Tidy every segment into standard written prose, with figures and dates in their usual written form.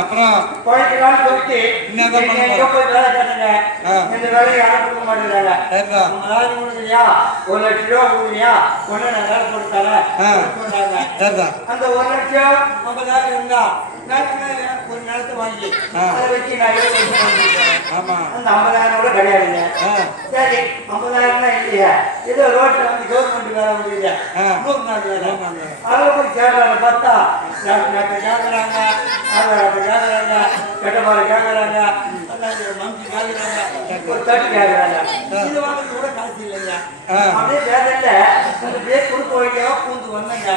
அப்புறம் போய்க்கலாம் சொல்லிட்டு போய் வேலை கேட்டுங்க. இந்த வேலையை யாரும் கொடுக்க மாட்டேங்கிறாங்க. 1 லட்சம் ரூபா கொடுக்குறியா ஒன்னு நான் வேலை போட்டு தரேன். அந்த 1 லட்சம் 50,000 இருந்தா ஒரு நிலத்தை வாங்கி அதை வச்சு நான் 20 வருஷம் அந்த 50,000 கூட கிடையாதுங்க. சரி 50,000 இல்லையா ஏதோ ரோட்ல வந்து கவர்மெண்ட் வேலை முடியுது 100 நாள் வேலை அதில் போய் சேர்றாங்க. பார்த்தா கேட்கறாங்க, கேட்கறாங்க, கெட்டபாடு கேட்கறாங்க, மம்சி கேட்கறாங்க, ஒரு தட்டு கேட்கறாங்க. இது வாங்க கூட காசு இல்லைங்க. அப்படியே வேலையில அந்த பேர் கொடுக்க வேண்டியா பூந்து வந்தங்க.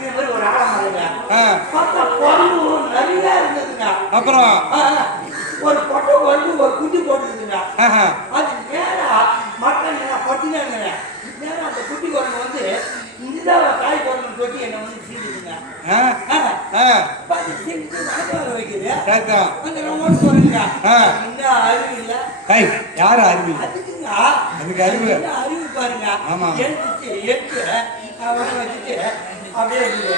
இது மாதிரி ஒரு ஆழமாங்க பார்த்தா பொண்ணு நிறைய இருந்ததுங்க. அப்புறம் ஒரு பொட்டை வந்து ஒரு குட்டி போட்டுருதுங்க. அது நேரா மக்கள் பட்டினா நேரம் அந்த குட்டி குழம்பு வந்து இதுதான் காய் குழம்பு தொட்டி என்ன வந்து சீடுதுங்க. வைக்குது அந்த ரொம்ப சொல்லுங்க. இந்த அறிவு இல்ல யாரு அறிவு அதுக்குங்க அதுக்கு அறிவு அறிவு பாருங்க. எடுத்து எடுத்து வச்சுட்டு அப்படியே இருக்குது.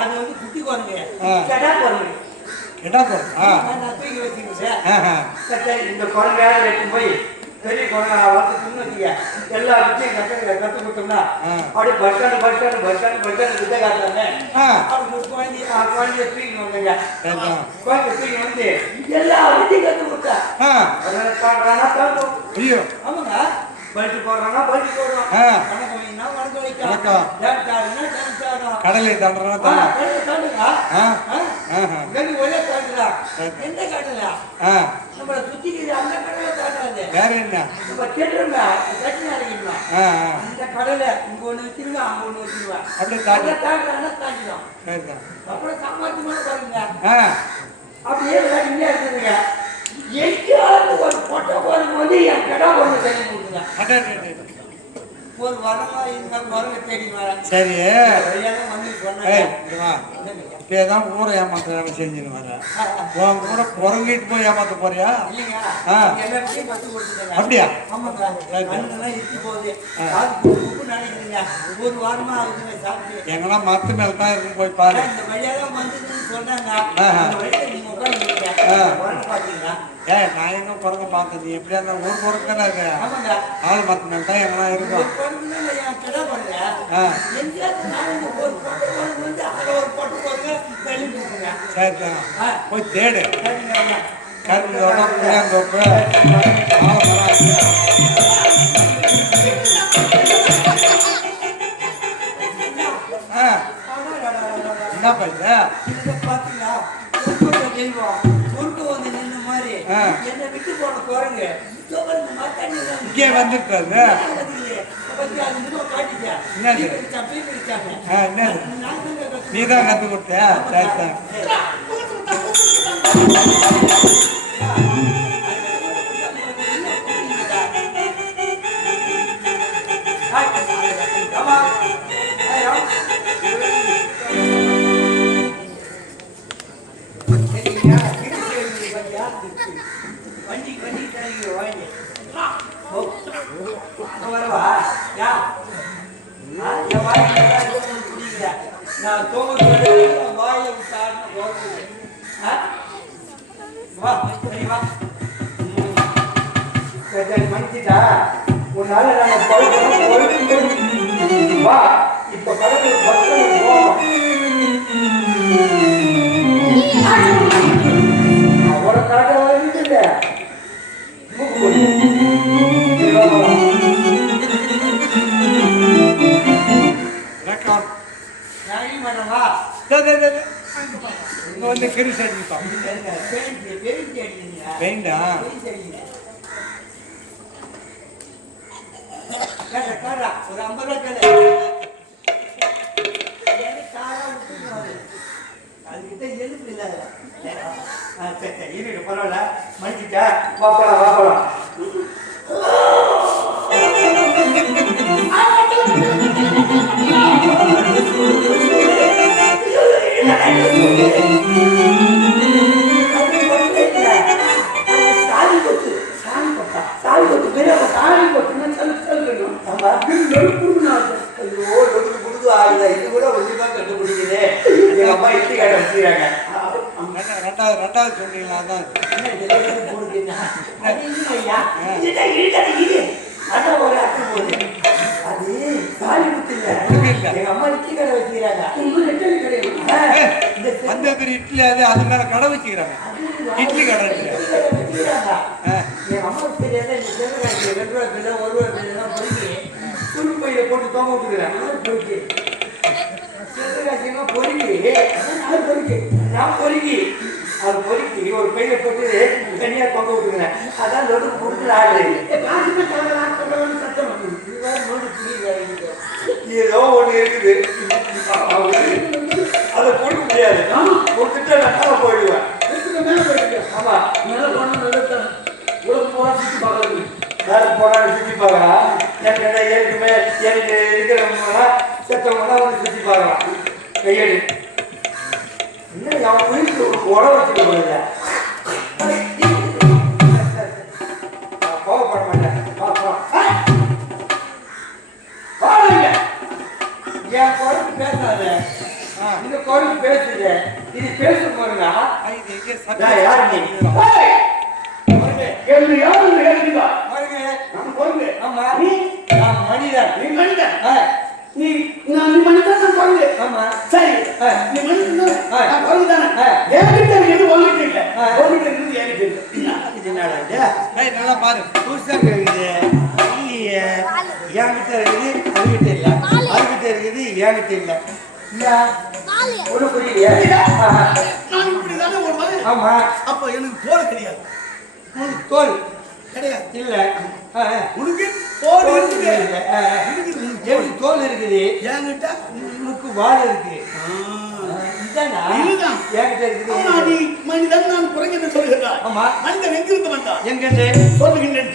அது வந்து குட்டி குழந்தை கெடா குழந்தை தூக்கி வச்சுக்கிட்டு இந்த குழந்தை எடுத்து போய் பெரிய குழந்தை வளர்த்துன்னு எல்லா விஷயம் கத்து கொடுத்தோம்னா அப்படியே பஸ் ஸ்டாண்டு வித்தை காட்டுறாங்க. குழந்தைய தூக்கி வந்தீங்க. குழந்தை தூக்கி வந்து எல்லா விஷயம் கத்து கொடுத்தா ஆமாங்க. பல்ட்டி போடுறானா பல்ட்டி போடுறான், வணக்கம் வைனா வணக்கம் வைக்கலாம், டான்ஸ் ஆடுனா டான்ஸ் ஆடுறான், கடலை தாண்டறனா தாண்டுங்க. கண்ணி ஒரே தாண்டுடா. எந்த கடலா நம்மள சுத்திக்கிது அந்த கடலை தாண்டாது. வேற என்ன நம்ம கேட்றோம்ல கட்டினா இருக்கீங்களா அந்த கடலை இங்க ஒண்ணு வச்சிருங்க அங்க ஒண்ணு வச்சிருவா அப்படியே தாண்டானா தாண்டிடும். சரிதான். அப்புறம் சமாளிச்சு பாருங்க. அப்படியே இங்க இருக்குதுங்க. எங்கேயாவது ஒரு பொட்டை போறது வந்து என் கடை ஒன்று தண்ணி கொடுக்குங்க. ஒரு வரமா இந்த மருங்க தேடி வர சரி வந்து சொன்னதான் ஊரை ஏமாத்த வேலை செஞ்சுன்னு வர உன் கூட புறங்கிட்டு போய் ஏமாத்த போறியா? எல்லாத்தையும் கத்து கொடுத்துருங்க. அப்படியா? ஆமாங்க. இட்டு போகுது நினைக்கிறீங்க. ஒரு வாரமா ஆகுதுங்க சாப்பிட்டு எங்கன்னா மத்து மேல தான் இருக்கு போய் பாரு. இந்த வழியெல்லாம் வந்துன்னு சொன்னாங்க. நீங்க உட்காந்து பாத்தீங்களா? நான் எங்க குரங்க பார்த்தேன். நீ எப்படியா இருந்தாலும் ஒரு குரங்கு தானே இருக்கு. ஆள் மத்த மேல தான் எங்கன்னா இருக்கும். சரிதான். போய் தேடு. கரும்பு தோட்டம் புளியாந்தோப்பு என்ன பைய என்ன விட்டு போன குரங்கு இங்கே வந்துட்டாரு. நீதான் கத்து கொடுத்த. சரிதான். ஆமா ஐயா வண்டி வண்டி கிடைக்கிற வாங்கி வரவா யா நான் தோங்க வாயில விட்டாருன்னு வா சரி வா மன்னிச்சிட்டா உன்னால நாங்கள் வா இப்ப கடவுள் பக்தர்கள் போவோம் அவரை காட்ட வந்துட்டு வந்து கிரிஸ் அடிப்போம் பெயிண்டா ஒரு 50 ரூபாய் அதுக்கிட்ட எலும்பு இல்லாத சரி இருக்கு பரவாயில்ல மன்னிச்சிட்டா வாப்பலாம் வாப்பலாம் இது கூட ஒழுங்கா கண்டுபிடிக்குது எங்க அம்மா இட்லி காட்ட வச்சுக்கிறாங்க ரெண்டாவது சொன்னீங்களா அதான் அது தாலி குத்து இல்ல எங்க அம்மா இட்லி கடை வச்சுக்கிறாங்க அந்த பேர் இட்லி அது மேல கடை வச்சுக்கிறாங்க இட்லி கடை வச்சுக்கிறாங்க எங்க அம்மா தெரியாத இந்த சேவை 2 ரூபாய் பில்ல 1 ரூபாய் பில்லாம் பொறுக்கி துணி பையில போட்டு தோங்க விட்டுக்கிறேன் நான் பொறுக்கி அது பொறுக்கி ஒரு பையில போட்டு தனியா தொங்க விட்டுக்கிறேன் அதான் நொடு கொடுக்குற ஆடு ஏதோ ஒண்ணு இருக்குது அதை கொடுக்க முடியாது கொடுத்துட்டு நான் போயிடுவேன் ஆமா வேற போனா சுத்தி பார்க்கலாம் எனக்கு ஏற்கனவே எனக்கு இருக்கிறவங்க செத்தவங்க வந்து சுத்தி பார்க்கலாம் கையெழு இன்னும் அவன் குளிச்சு உடம்பு வச்சுக்க போறீங்க கோவப்பட மாட்டேன் என் குழந்தை பேசாத இந்த குழந்தை பேசுது இது பேச போறீங்க யாரு நீ மனிதன் நீ மனிதன் நீ மனிதன் நான் குழந்தை ஆமா சரி நீ மனிதன் நான் குழந்தை தானே என்கிட்ட எது ஒன்றுட்டு இல்லை ஒன்றுட்டு இருந்து என்கிட்ட இல்லை நல்லா பாரு புதுசா இருக்குது இல்லையே என்கிட்ட இருக்குது அதுகிட்ட இல்லை அதுகிட்ட இருக்குது என்கிட்ட இல்லை ஒண்ணு புரியலையா ஆமா அப்ப எனக்கு தோல் கிடையாது தோல் கிடையாது இல்ல உனக்கு தோல் இருக்குது எனக்கு தோல் இருக்குது என்கிட்ட உனக்கு வால் இருக்கு இதுதான் என்கிட்ட இருக்குது நீ மனிதன் நான் குறைஞ்சது சொல்லுகிறார் ஆமா மனிதன் எங்கிருந்து வந்தான் எங்கிருந்து சொல்லுகின்றேன்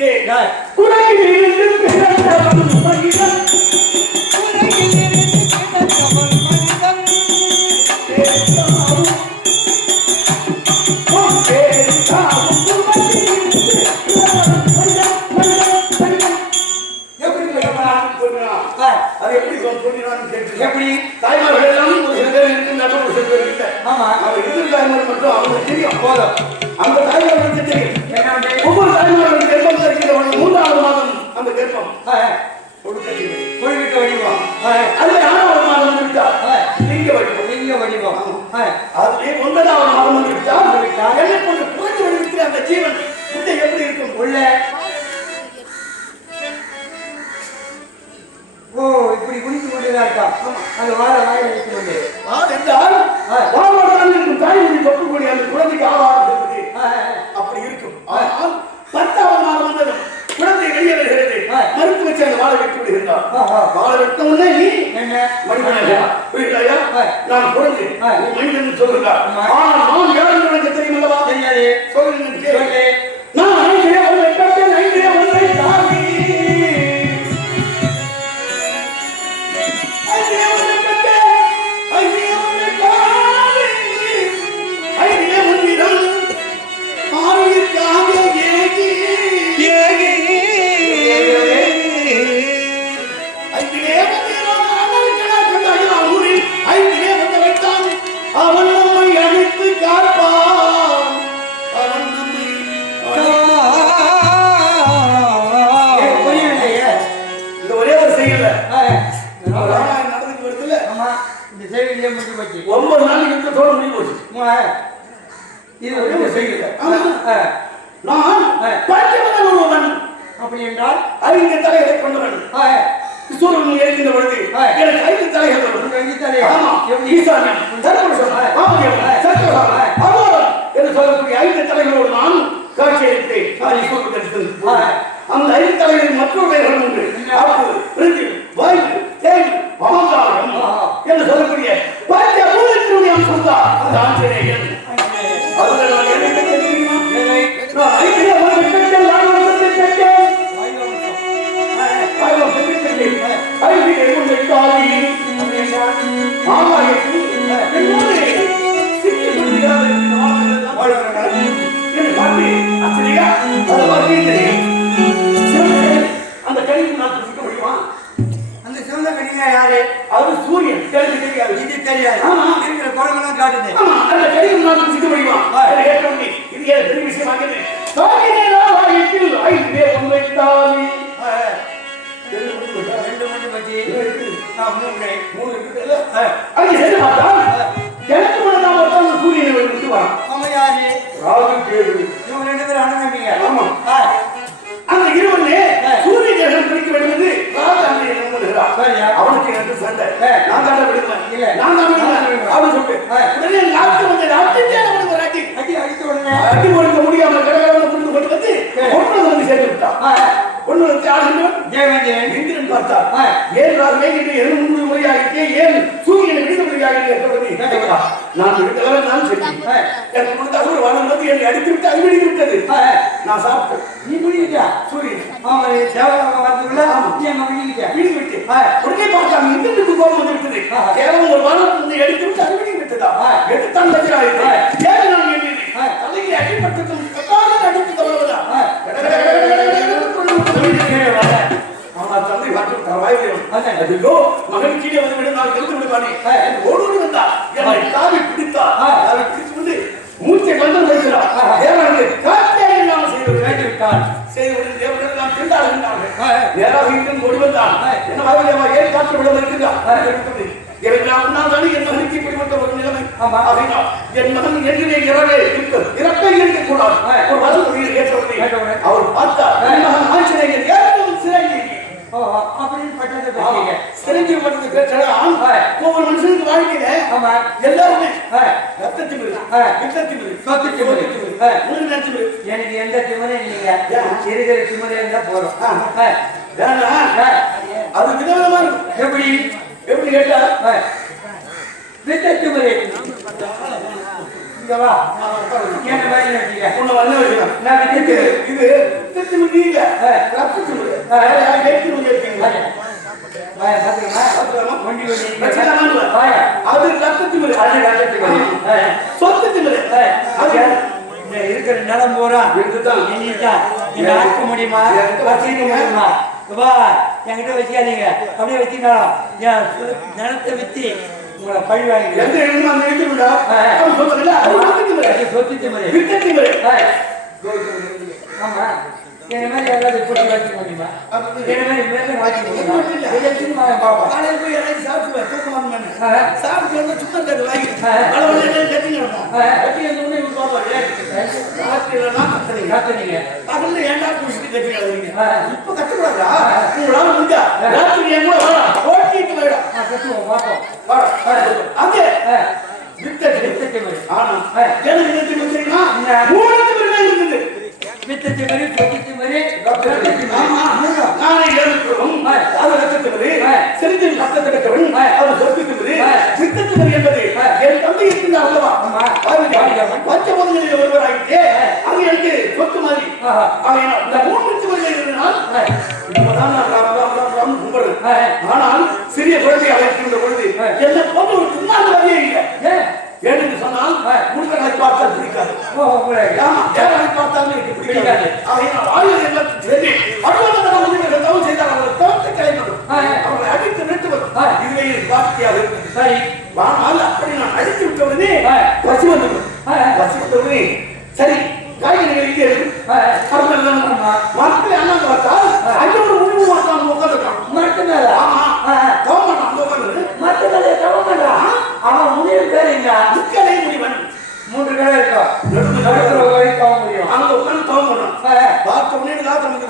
எப்படி தாய்மார்கள் எல்லாம் ஒரு சில பேர் இருக்கின்றார்கள் ஒரு சில பேர் இல்லை ஆமா அவர் இருக்கிற தாய்மார் மட்டும் அவங்களுக்கு தெரியும் போதும் அந்த தாய்மார்களுக்கு தெரியும் ஒவ்வொரு தாய்மார்களுக்கு கர்ப்பம் இருக்கிறவன் 3வது மாதம் அந்த கர்ப்பம் கொள்கிட்ட வடிவம் அதுல 6வது மாதம் வந்து விட்டால் லிங்க வடிவம் லிங்க வடிவம் அதுவே 9வது மாதம் வந்து விட்டால் என்னை கொண்டு குறைந்து வடிவிக்கிற அந்த ஜீவன் உள்ள எப்படி இருக்கும் உள்ள ஓ இப்படி குடித்து கொண்டுதான் இருக்கா அந்த வாழை வாயில வைத்து என்றால் வாழ்வாழ்தான் இருக்கும் தாய்மொழி தொக்கக்கூடிய அந்த குழந்தைக்கு ஆவாரம் சொல்வது அப்படி இருக்கும் ஆனால் 10வது மாதம் வந்ததும் குழந்தை வெளியே வருகிறது மருத்துவ வச்சு அந்த வாழை வைத்து விடுகின்றார் வாழை வைத்த உடனே நீ மனிதனையா புரியுதாயா நான் குழந்தை மனிதன் சொல்லுகிறார் ஆனால் நான் யாரும் எனக்கு தெரியும் அல்லவா தெரியாது சொல்லுங்க நான் 5 ஒன்றை தாவி ஐந்திலே ஊரில் ஐந்திலே வந்து வைத்தான் அவன் நம்மை அழைத்து காப்பான் அவன் நம்மை இந்த ஒரே ஒரு செய்யல நடந்துட்டு வருதுல்ல இந்த செய்தியிலே முடிஞ்சு போச்சு 9 நாள் யுத்தத்தோட முடிஞ்சு போச்சு இது ஒரு செய்தியில நான் பஞ்சமதன் ஒருவன் அப்படி என்றால் 5 தலைகளை கொண்டவன் சூரியன் எழுகின்ற பொழுது எனக்கு 5 தலைகள் வரும் ஆமா ஈசான்யம் தர்மபுரம் பாமயம் சக்கரஹாரம் அகோரம் என்று சொல்லக்கூடிய 5 தலைகளோடு நான் காட்சியளித்தேன் அந்த 5 தலைகளில் மற்றொரு பெயர்கள் உண்டு ஆப்பு பிரித்தி வாயு தேய் மகாகாரம் என்று சொல்லக்கூடிய பஞ்சபூதத்தினுடைய அம்சம் தான் அந்த ஆஞ்சநேயன் அதுல நான் என்ன தெரியுமா நான் ஐந்திலே ஒரு பெற்றேன் நான் ஒரு பெற்றேன் ஐந்திலே ஒன்றை தாவி ஆமாயத்தில் என்னோடு சிக்கி முடியாது என்று பார்த்து ஆச்சரியா அதை பார்க்கிறேன் அந்த கணிப்பு நான் சிக்க முடியுமா அந்த சிவந்த கணிகா யாரு அது சூரியன் தெரியாது இது தெரியாது ஆமா இருக்கிற குரங்கெல்லாம் காட்டுது ஆமா அந்த கணிப்பு நான் சிக்க முடியுமா ஏற்கனவே இது ஏன் பெரிய விஷயமாகிறது தாகினேராயத்தில் ஐந்திலே ஒன்றை தாவி ரெண்டு மணி பற்றி மூணு இருக்குது அங்கே சென்று பார்த்தால் எனக்கு முன்னாடி ஒருத்தன் சூரியனை விட்டு வரான் அவன் யாரு ராகு கேது இவங்க 2 பேரும் அண்ணன் ஆமா அந்த இருவருமே சூரிய கிரகணம் பிடிக்க வேண்டும் என்று ராகு அண்ணன் நம்புகிறார் அவனுக்கு எனக்கு சண்டை நான் தான் விடுவேன் நான் தான் விடுவேன் அவன் சொல்லிட்டு உடனே நாட்டு வந்து நாட்டுக்கே அவனுக்கு ஒரு அடி அடித்த உடனே அடி கொடுக்க முடியாமல் கடகடன்னு புரிந்து கொண்டு வந்து ஒன்று வந்து சேர்ந்து விட்டான் ஒன்று வந்து ஆளுநர் ஜெயவேந்திரன் இந்திரன் பார்த்தார் ஏன் ராகுவே என்று 200 முறையாகிட்டே ஏன் சூரியனை விடுதலையாக கேட்டவர்கள் நான் விடுதலை நான் செய்தேன் எனக்கு முன்னதாக ஒரு வானம் வந்து என்னை அடித்து விட்டு அது விடுதி விட்டது நான் சாப்பிட்டேன் நீ முடிக்கிட்டா சூரியன் அவன் தேவலாக வரதுக்குள்ள நீ அங்க முடிக்கிட்ட விடுதி விட்டு உடனே பார்த்தாங்க இந்திரனுக்கு கோபம் வந்து விட்டது கேவலம் ஒரு வானம் வந்து அடித்து விட்டு அது விடுதி விட்டதா எடுத்தான் லட்சம் ஏன் நான் எண்ணினேன் தலையை அடிப்பட்டதும் கட்டாக அடித்து தவறுவதா அவன் தந்தை பார்த்து மகன் கீழே வந்து விட நான் எழுந்து விடுவானே ஓடோடி வந்தா என்னை தாவி பிடித்தா தாவி பிடித்து வந்து மூச்சை கண்டு வைக்கிறார் தேவனுக்கு காட்டே இல்லாமல் செய்து விட்டான் செய்து தேவர்கள் நாம் திண்டாடுகின்றார்கள் நேராக இங்கும் ஓடி வந்தான் என்ன வாய்வா ஏன் காற்று விட இருக்கிறார் என் மகனுக்கு இப்படிப்பட்ட ஒரு நிலைமை என் மகன் என்றே இரவே இறப்பை இருக்கக்கூடாது ஒரு வசதி ஏற்றவரை அவர் பார்த்தார் என் மகன் ஆஞ்சநேயன் ஏற்கவும் சிறங்கி சிறங்கி பட்டது பேச்சலாம் ஒவ்வொரு மனுஷனுக்கு வாழ்க்கையில எல்லாருமே எனக்கு எந்த திமுறையும் இல்லைங்க இருக்கிற திமுறை இருந்தா போறோம் அது விதவிதமா இருக்கும் எப்படி கேட்டா திமுறை இங்க வா என்ன மாதிரி நடிக்க உன்னை வந்து வைக்கலாம் நான் விட்டு இது திமுறை இல்ல ரத்த திமுறை அது ரத்த திமுறை சொத்து திமுறை இருக்கிற நிலம் பூரா என்ன ஆக்க முடியுமா வச்சுக்க முடியுமா என்கிட்ட வச்சுக்காதீங்க அப்படியே வச்சுக்கலாம் என் நிலத்தை வித்தி உங்களை பழி வாங்கி எந்த இடமா அந்த இடத்துல சொத்து திமுறை ஆமா என்ன மாதிரி ஏதாவது போட்டு வாங்கிக்க முடியுமா என்ன மாதிரி மேலே வாங்கிக்க முடியுமா பாப்பா காலையில் போய் எல்லாரும் சாப்பிடுவேன் தூக்கம் சாப்பிட்டு வந்து சுத்தம் கட்டு வாங்கி கட்டி வந்து இவங்க பாப்பாரு காத்துனீங்க பகல்ல ஏன்டா குடிச்சிட்டு கட்டி கழுவுறீங்க இப்ப கத்துக்கூடாதா உங்களால முடிஞ்சா ராத்திரி என் கூட வாடா ஓட்டிட்டு வாடா கத்துவோம் பார்ப்போம் அங்கே வித்தட்டு ஆனா எனக்கு வித்தட்டு தெரியுமா 3 பேர் இருக்குது வித்தட்டு மாதிரி சொத்து மாதிரி நானே ஏற்படும் அது ரத்தத்தினது செறிந்தில் ரத்தத்தினவன் அது சொத்துக்கிறது வித்தத்தினர் என்பது என் தந்தை இருக்கின்ற அல்லவா பஞ்சபோதங்களில் ஒருவராகிட்டே அது எனக்கு சொத்து மாதிரி இந்த 3 பேர்கள் இருந்தால் இப்பதான் நான் ராம் கும்பிடுறேன் ஆனால் சிறிய குழந்தையாக இருக்கின்ற பொழுது என்ன போன்ற ஒரு துன்னாதிவாதியே இல்லை ஏன்னு சொன்னால் முருகனை பார்த்தால் பிடிக்காது பார்த்தாலும் எனக்கு பிடிக்காது ஆயுத எல்லாத்தையும் சரி அனுமதி தவறு செய்தால் அவர்கள் தவத்தை கைப்படும் அவர்களை இதுவே எனக்கு பாக்கியாக இருக்குது. சரி. ஆனால் அப்படி நான் அடித்து விட்ட உடனே பசி வந்துடும். பசி வந்த உடனே சரி காய்கறிகள் இங்கே இருக்கு. மரத்துல என்ன பார்த்தா அங்க ஒரு முடிவு மாட்டான் உட்காந்துருக்கான். மரத்து மேல? ஆமா. தவ மாட்டான் அங்க உட்காந்து. மரத்து மேல தவ மாட்டான். அவன் முடிவு பேர் என்ன? முக்கலை முடிவன். 3 கடை இருக்கா? நடுவுல போய் தவ முடியும். அங்க உட்காந்து தவ மாட்டான். பார்த்த உடனே நமக்கு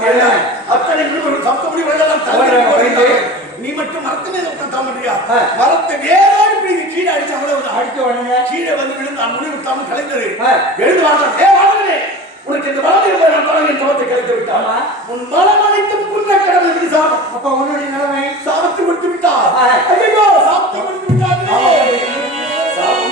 அத்தனை முடிவு சப்த முடிவு நீ மட்டும் மரத்து மேல உட்காந்து தவ மாட்டியா? மரத்தை வேறோடு பிடிக்க கீழே அடிச்சு அவ்வளவுதான். அடிச்ச உடனே கீழே வந்து விழுந்து அந்த முடிவு தவம் கலைந்தது. எழுந்து வாழ்ந்தான். உனக்கு இந்த வளம் இருப்பதை நான் தொடங்கி தவத்தை கலைத்து விட்டான். உன் வளம் அனைத்தும் புண்ண கடவுள் சாபம். அப்ப உன்னுடைய நிலைமை சாபத்து கொடுத்து விட்டார். ஐயோ சாபத்தை கொடுத்து விட்டார். சாபம்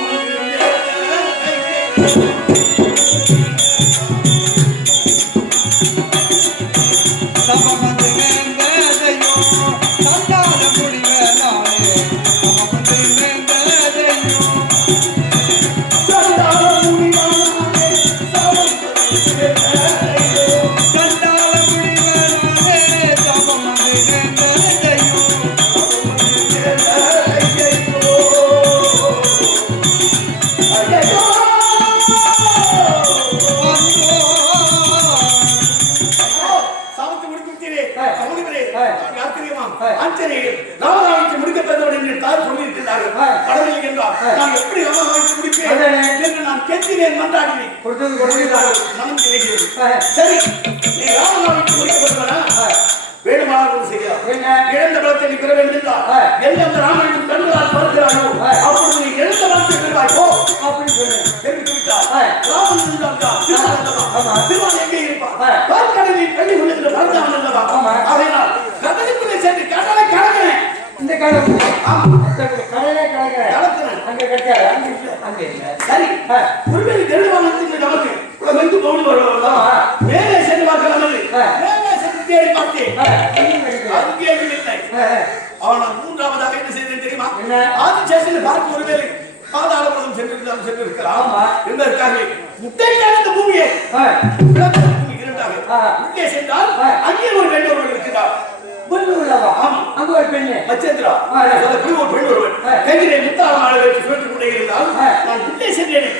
சரி நீ ராமநாதனுக்கு முடிக்கப்படுவனா வேணுமானாலும் செய்யலாம். இழந்த பலத்தை நீ பெற வேண்டும் என்றால் எந்தெந்த ராமனுக்கு கண்களால் பார்க்கிறானோ அப்பொழுது நீ இழந்த பலத்தை பெறுவாய் போ அப்படின்னு தெரிவித்து விட்டார். ராமன் திருவான் எங்கே இருப்பார்? பார்க்கடலில் பெண்ணி கொண்டிருந்த பரந்தாமன் அல்லவா? அதனால் கடலுக்குள்ளே சென்று கடலை கலக்கிறேன். இந்த கடலை கடலை கலக்கிறேன். அங்கே கிடைக்காது. அங்கே சரி உண்மையில் தெளிவானது நமக்கு வந்து பவுன் வருவதா மேலே சென்று பார்க்கலாம். மேலே சென்று தேடி பார்த்தேன். அங்கே இல்லை. ஆனால் மூன்றாவதாக என்ன செய்தேன் தெரியுமா? ஆதிசேஷன் பார்க்க ஒருவேளை பாதாளபுரம் சென்றிருக்கலாம் என்பதற்காக முட்டை இந்த பூமியை இரண்டாக உள்ளே சென்றால் அங்கே ஒரு பெண் ஒருவர் இருக்கிறார். அங்க ஒரு பெண்ணு மச்சேந்திரா ஒரு பெண் ஒருவன் கையிலே முத்தாளம் ஆள வச்சு சுழற்றுக் கொண்டே இருந்தால் நான் உள்ளே சென்றேன்.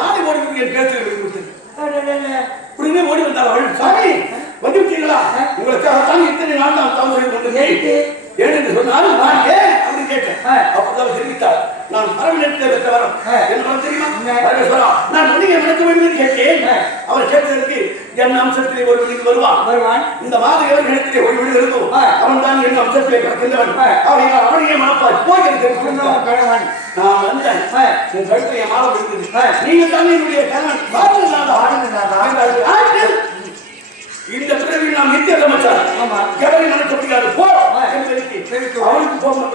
மாலை ஓடி என் பேச்சு உடனே ஓடி வந்தாள் அவள். சாமி வந்து விட்டீங்களா? உங்களுக்காக தான் இத்தனை நாள் நான் தவறு செய்து கொண்டு ஏன் என்று சொன்னால் நான் ஏன் அப்படின்னு கேட்டேன். அப்பதான் தெரிவித்தார். நான் மரபினத்தை பெற்ற வரம் என்ன வரம் தெரியுமா? நான் மன்னிகை மணக்க வேண்டும் என்று கேட்டேன். அவர் கேட்டதற்கு என் அம்சத்திலே ஒரு மணிக்கு வருவான். இந்த மாதவர் இடத்திலே ஒரு விடு இருந்தோம். அவன் தான் என் அம்சத்திலே பிறக்கின்றவன். அவனையே மனப்பார் போய் நான் வந்தேன். என் கழுத்தை மாலை விழுந்தது. நீங்கள் தான் என்னுடைய கணவன். இந்த பிறகு நாம் நித்திய அமைச்சார் கடலை நடத்த முடியாது போ அவனுக்கு போகணும்.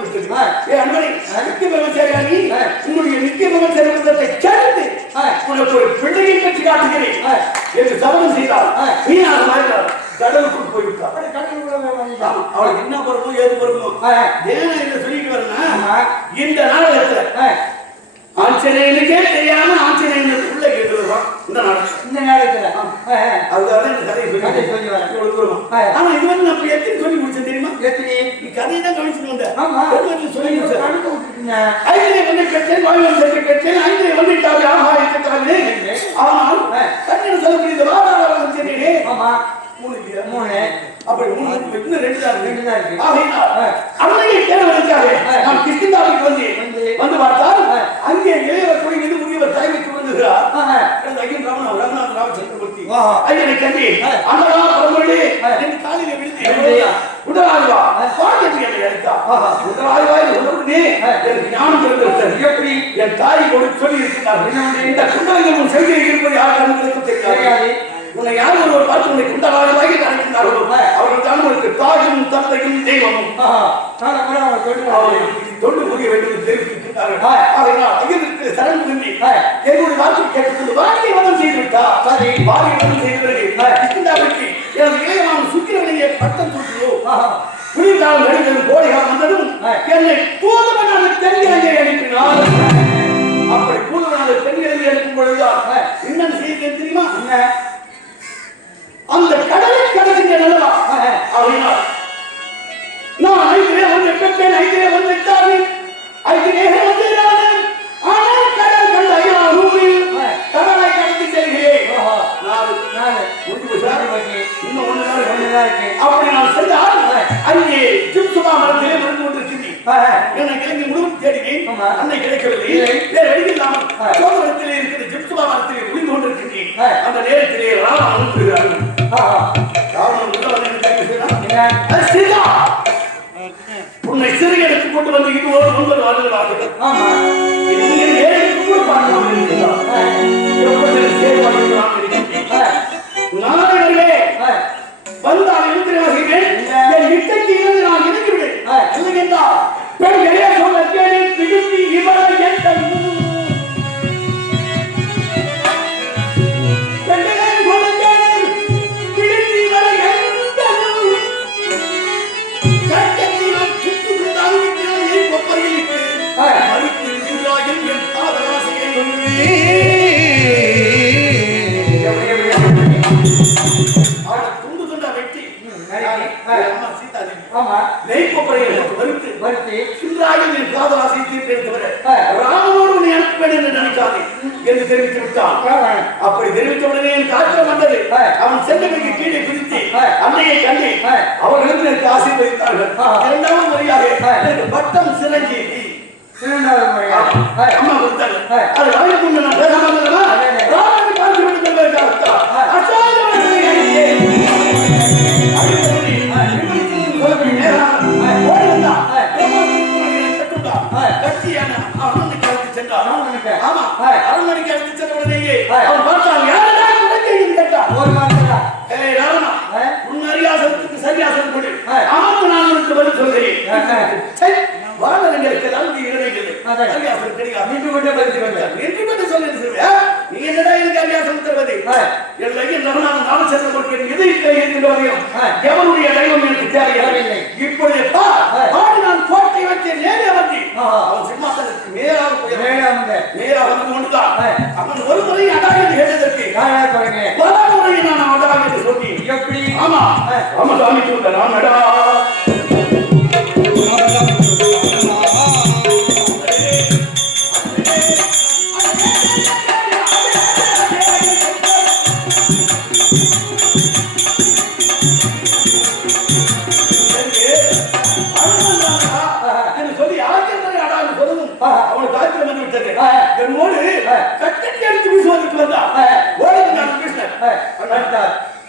நித்திய பிரம்மச்சாரி உன்னுடைய நித்திய பிரம்மச்சாரி விரதத்தை கேட்டு உனக்கு ஒரு பிள்ளையை பற்றி காட்டுகிறேன் என்று சபதம் செய்தார். நீ கடலுக்குள் போய்விட்டார். அவளுக்கு என்ன பொறுப்போ ஏது பொறுப்போ ஏன்னா என்ன சொல்லிட்டு வரேன்னா இந்த நாடகத்துல ஆஞ்சநேயனுக்கே தெரியாம ஆஞ்சநேயனுக்கு உள்ள கேட்டு வருவான் இந்த நாடகத்துல. அதுதான் இந்த கதையை சொல்லி வரேன். ஆனா இது வந்து நம்ம எத்தனை சொல்லி முடிச்சேன் தெரியுமா? நீ கதையை தான் கவனிச்சுட்டு வந்த சொல்லி முடிச்சேன். ஐந்திரை வந்து கேட்டேன், வாயுவன் சென்று கேட்டேன், ஐந்திரை வந்து தாவி ஆஹா இருக்கிறாங்க. ஆனால் கண்ணன் சொல்லக்கூடிய இந்த வாதாளம் சொன்னேனே 3 இல்லையா? 3 அப்படி 3 இன்னும் 2 தான் இருக்கு. ஆகையினால் அன்னையை தேவனுக்காக நாம் கிருஷ்ணாவுக்கு வந்து பார்த்தால் அங்கே இளையவர் போய் இது முனிவர் தாய்மைக்கு வந்துகிறார். ஐயன் ராமன் ரங்கநாத ராமச்சந்திரமூர்த்தி ஐயனை கண்டி அண்ணா பரமொழி என் காலிலே விழுந்து உடலாய்வா பாண்டியத்தை என்னை அழைத்தா. உடலாய்வாய் உடனே எனக்கு ஞானம் பிறந்திருக்கிறது. எப்படி என் தாய் சொல்லி இருக்கிறார்கள். இந்த குண்டலங்கள் செய்தி இருப்பது யார் கண்களுக்கும் தெரியாது. உன்னை யார் ஒருவர் பார்த்து உன்னை குண்டலாய்வாகி அழைக்கின்றார்களோ அவர்கள் தான் உனக்கு தாயும் தந்தையும் தெய்வமும் தொண்டு புரிய வேண்டும் என்று தெரிவித்திருக்கிறார்கள். சரண் புரிந்து என்னுடைய வார்த்தை கேட்டுக்கொண்டு வாரியை வதம் செய்து விட்டார். வாரியை வதம் செய்த பிறகு கிருஷ்ணாவுக்கு எனது இளையமான சுக்கிரவனையை பட்டம் தூக்கியோ குளிர்காலம் நடிகரும் கோடைகாலம் வந்ததும் என்னை பூதவனான தென்கிழங்கை அனுப்பினார். அப்படி பூதவனான தென்கிழங்கை அனுப்பும் பொழுதுதான் இன்னும் செய்தி தெரியுமா? அந்த கடலை கடக்கின்ற நிலவா நான் மனித பெற்றேன் ஐந்தே வந்துட்டாரு ஐந்தே வந்திராது ஆனால் கடல் கண்ட ஐயா ரூபில் கடலை கடந்து செல்கிறேன் இன்னும் ஒண்ணுதான் இருக்கு அப்படி நான் சென்றால் அங்கே ஜிம்சுமா மரத்திலே மருந்து கொண்டிருக்கிறேன் எனக்கு இலங்கை முழுவதும் தேடினேன் அன்னை கிடைக்கவில்லை வேறு வழியில்லாமல் சோதனத்திலே இருக்கிற ஜிம்சுமா மரத்திலே புரிந்து கொண்டிருக்கிறேன் அந்த நேரத்திலே ராமன் அனுப்புகிறார்கள் உன்னை சிறு எடுத்துக் கொண்டு வந்து இது ஒரு 9 ஆண்டுகளாக நானே வந்தால் இருக்கிறேன் என் இட்டைக்கு இருந்து நான் இருக்கிறேன் இல்லை என்றால் பெண் எளிய சொல்ல கேள்வி திரும்பி இவரை என் அப்படி தெரிவித்தவுடனே என் காற்றம் வந்தது அவன் சென்றமைக்கு கீழே குதித்து அன்னையை கண்டு அவர்களும் எனக்கு ஆசீர்வதித்தார்கள் இரண்டாவது முறையாக எனக்கு பட்டம் சிரஞ்சீவி அம்மா கொடுத்தாங்க அது வாங்கி கொண்டு நான் பேசாமல் பார்த்து விட்டு அரண்மனைக்கு அழைத்து சென்ற உடனேயே அவன் பார்த்தான் யாரெல்லாம் குழந்தைன்னு கேட்டான் ஏய் ராவணா உன் அரியாசனத்துக்கு சரியாசனம் கொடு அமர்ந்து நான் உனக்கு பதில் சொல்கிறேன் வானரங்களுக்கு நல்கி இடையில்லை அரியாசனம் கிடையாது நின்று கொண்டே பதில் சொல்கிறார் நின்று கொண்டு சொல்லுங்க நீ என்னடா எனக்கு அரியாசனம் தருவது எல்லை ரகுநாதன் ராமச்சந்திரன் கொடுக்கிறேன் எது இல்லை என்கிறவரையும் எவனுடைய தெய்வம் எனக்கு தேவையில்லை இப்பொழுது பாடு நான் கோட்டை வைத்து நேரே வந்து அவன் சிம்மாசனத்துக்கு நேராக வந்து கொண்டுதான் அவன் ஒரு முறை அடாக என்று கேட்டதற்கு பல முறை நான் அடாக என்று சொன்னேன் எப்படி ஆமா ஆமா சாமி சொல்ல நான் அடா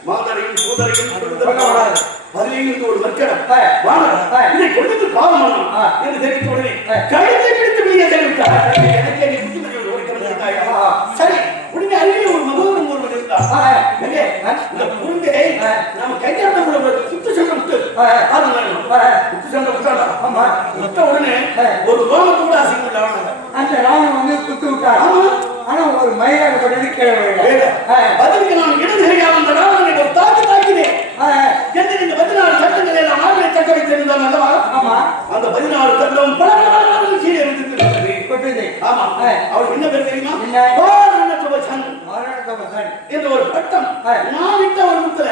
மாதரையும் சூதரையும் பதிலிருந்து ஒரு வர்க்கடம் இதை கொண்டு பாவம் என்று தெரிவித்த உடனே கழுத்தை பிடித்து வெளியே தெரிவித்தார் எனக்கு நீ சரி உடனே அருகே ஒரு மகோதரம் ஒருவர் இருந்தார் இந்த குருந்தை நம்ம கையாண்ட சுத்து சண்டை முத்து சண்டை முட்ட உடனே ஒரு ரோமத்தை கூட அசிங்க அந்த ராமன் வந்து குத்து விட்டார் ஆனா ஒரு மயிலாக பட்டது பதிலுக்கு நான் இடது கையால் அந்த ராமனை ஒரு தாக்கினேன் என்று இந்த 14 சட்டங்களை எல்லாம் நாமே தக்க வைத்திருந்தான் அல்லவா அந்த 14 சட்டம் பல கீழே விழுந்து ஆமா அவருக்கு என்ன பேர் தெரியுமா என்ற ஒரு பட்டம் நான் விட்ட ஒரு முத்திர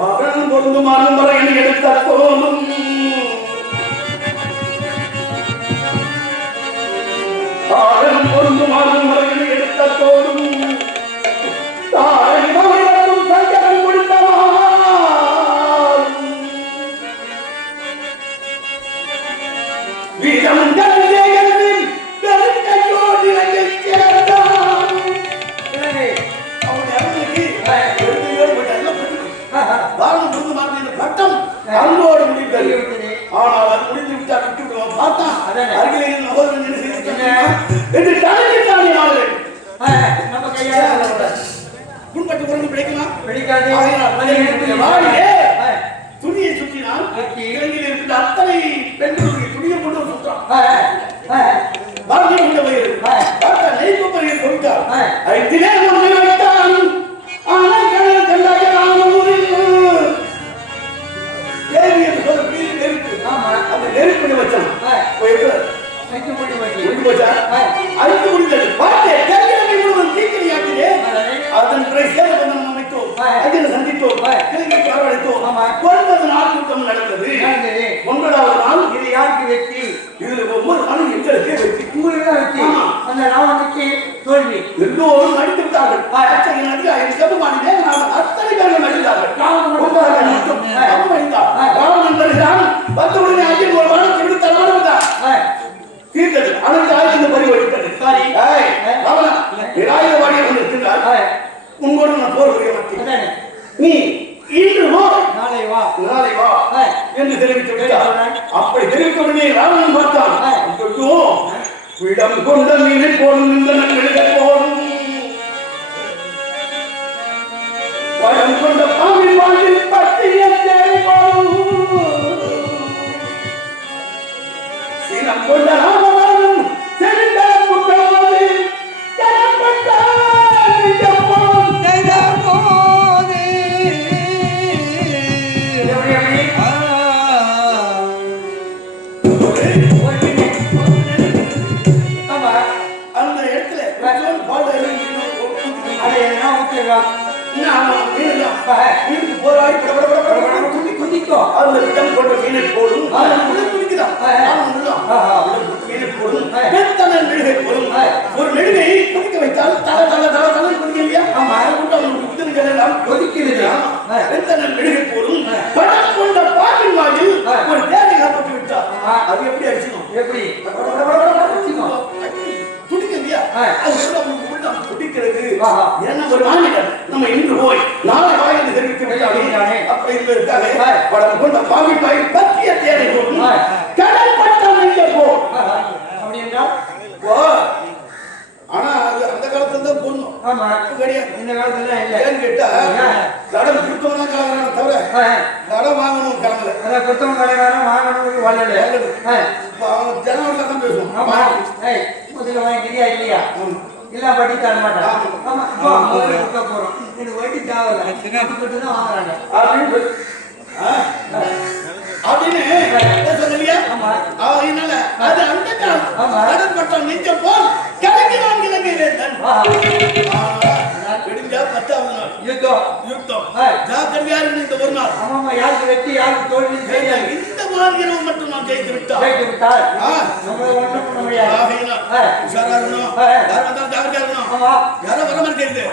வாகனம் பொருந்தும் மாறும் வரை என்னை எடுத்த தோணும் வாகனம் பொருந்தும் மாறும் வரை என்னை எடுத்த தோணும் தாயும் சங்கரம் கொடுத்தவான் வீரம் கலந்தே என்று பெருக்கையோடு இலங்கை சேர்ந்தான் அவனுடைய அருமைக்கு வாகனம் பொருந்து மாறும் என்ற பட்டம் அன்போடு முடிந்தது ஆனால் அது முடிந்து விட்டால் விட்டு விடுவான் பார்த்தான் அருகிலே மகோதரன் என்ன செய்திருக்கிறான் என்று தலைமைத்தானே ஆள வேண்டும் நம்ம கையால் புண்பட்டு உறந்து பிடிக்கலாம் துணியை சுற்றினால் இலங்கையில் இருக்கிற அத்தனை பெண்களுடைய துணியை கொண்டு சுற்றான் வாழ்க்கை கொண்டு போயிருது பார்த்தா நெய்ப்பொப்பரையை கொடுத்தார் ஐந்திலே ஒன்றை வைத்தான் ஆனால் கடல் கண்டாக தேவி என்று சொல்லக்கூடிய நெருப்பு அந்த நெருப்பு வச்சான் அழித்து முடிந்தது பார்த்தேன் கல்யாணை முழுவதும் தீக்கிரையாக்கிலே அதன் பிறகு சேரபந்தனம் அமைத்தோம் அகில சந்தித்தோம் இலங்கை வரவழைத்தோம் 9 நாள் கூட்டம் நடந்தது 9வது நாள் இது யார் அப்படி தெரிவித்த உடனே ராவணன் பார்த்தான். ஐயோ, இடம் கொண்ட மீனை போலும் இந்த நன்றிட போலும் படம் கொண்ட பாம்பின் வாழ்வில் பத்திய தேவை போலும் சீனம் கொண்ட ராமநாதன் செறிந்த புத்தகமாவது கரப்பட்ட போராடி குதிக்கும் அந்த இடம் கொண்ட மீனை போடும் ஒரு மெழுகை குதிக்க வைத்தால் தல தல தல தல குதிக்கலையா குதிரைகள் எல்லாம் கொதிக்கிறது. மெழுகை போடும் படம் கொண்ட பாட்டின் வாயில் ஒரு தேவை காப்பட்டு விட்டார். அது எப்படி அடிச்சுக்கணும்? எப்படி துடிக்கலையா? துடிக்கிறது. ஏன்னா ஒரு மாநிலம் நம்ம இன்று போய் நாளை வாய் என்று தெரிவிக்க விட்டாலே அப்படி இருக்காலே படம் கொண்ட பாம்பி பாய் பத்திய தேரை போடும் கடல் பட்டம் எங்க போ அப்படி என்றால் ஆனா அது அந்த காலத்துல தான் போடணும். ஆமா கிடையாது இந்த காலத்துல இல்ல. ஏன்னு கேட்டா கடன் கொடுத்தவனா கலங்கிறான தவிர கடன் வாங்கணும் கலங்கல. அதான் கொடுத்தவன் கலங்கிறான வாங்கணும் வரல. ஜனவரில தான் பேசுவோம். ஆமா முதல்ல வாங்கிக்கிறியா இல்லையா? இல்ல வட்டி தர மாட்டான். ஆமா போறோம் இது வட்டி தேவையில்ல மட்டும் தான் வாங்குறாங்க அப்படின்னு சொல்லுவியா? அதனால அது அந்த காலம் கடன் பட்டம் நெஞ்ச போல் கலங்கி நான் கிளங்கி வேந்தன் விடிஞ்சா 10வது நாள் யுத்தம் ஜாக்கிரதையா இருக்கு. இந்த ஒரு நாள் ஆமா யாருக்கு வெற்றி யாருக்கு தோல்வி தெரியாது. இந்த மாதிரியும் மட்டும் நான் ஜெயித்து விட்டார். நம்ம ஒண்ணும் பண்ண முடியாது. உஷாரா இருக்கணும். யாரும் வந்தாலும் ஜாக்கிரதையா இருக்கணும். யாரும் வர மாதிரி தெரியுது.